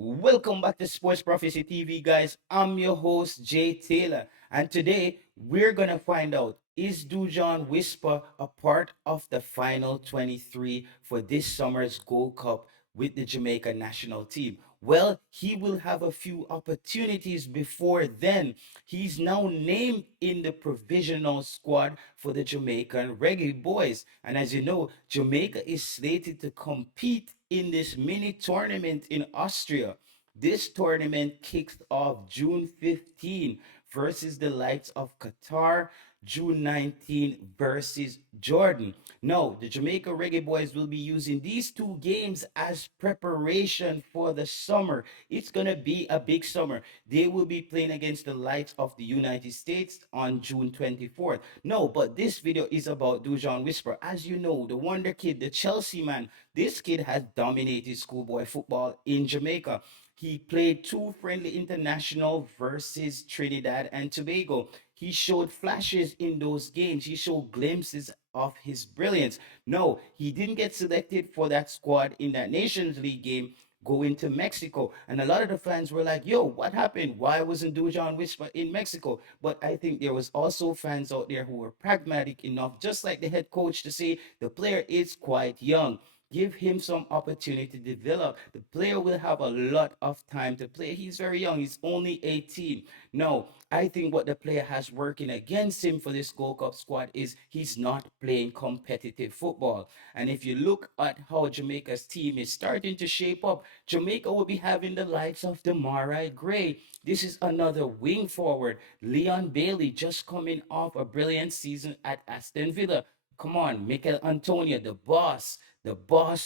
Welcome back to Sports Prophecy TV, guys. I'm your host, Jay Taylor, and today we're gonna find out, is Dujon Whisper a part of the final 23 for this summer's Gold Cup with the Jamaica national team? Well, he will have a few opportunities before then. He's now named in the provisional squad for the Jamaican Reggae Boys. And as you know, Jamaica is slated to compete in this mini tournament in Austria. This tournament kicks off June 15 versus the likes of Qatar, June 19 versus Jordan. No, the Jamaica Reggae Boys will be using these two games as preparation for the summer. It's going to be a big summer. They will be playing against the likes of the United States on June 24th. No, but this video is about Dujon Whisper. As you know, the Wonder Kid, the Chelsea man, this kid has dominated schoolboy football in Jamaica. He played two friendly international versus Trinidad and Tobago. He showed flashes in those games. He showed glimpses of his brilliance. No, he didn't get selected for that squad in that Nations League game going to Mexico. And a lot of the fans were like, yo, what happened? Why wasn't Dujon Whisper in Mexico? But I think there was also fans out there who were pragmatic enough, just like the head coach, to say the player is quite young. Give him some opportunity to develop. The player will have a lot of time to play. He's very young. He's only 18. No, I think what the player has working against him for this Gold Cup squad is he's not playing competitive football. And if you look at how Jamaica's team is starting to shape up, Jamaica will be having the likes of Demarai Gray. This is another wing forward. Leon Bailey just coming off a brilliant season at Aston Villa. Come on, Mikel Antonio, the boss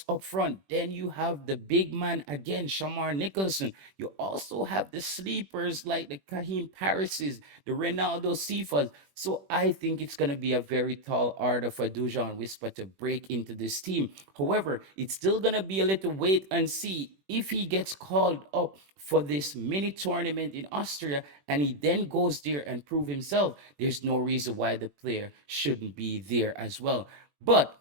up front. Then you have the big man again, Shamar Nicholson. You also have the sleepers like the Kahim Parises, the Ronaldo Sifas. So I think it's going to be a very tall order for Dujon Whisper to break into this team. However, it's still going to be a little wait and see if he gets called up for this mini tournament in Austria and he then goes there and prove himself. There's no reason why the player shouldn't be there as well. But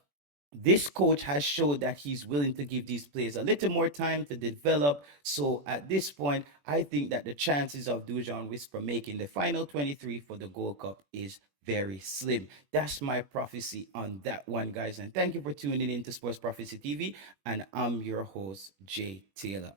this coach has showed that he's willing to give these players a little more time to develop. So at this point, I think that the chances of Dujon Whisper making the final 23 for the Gold Cup is very slim. That's my prophecy on that one, guys. And thank you for tuning in to Sports Prophecy TV. And I'm your host, Jay Taylor.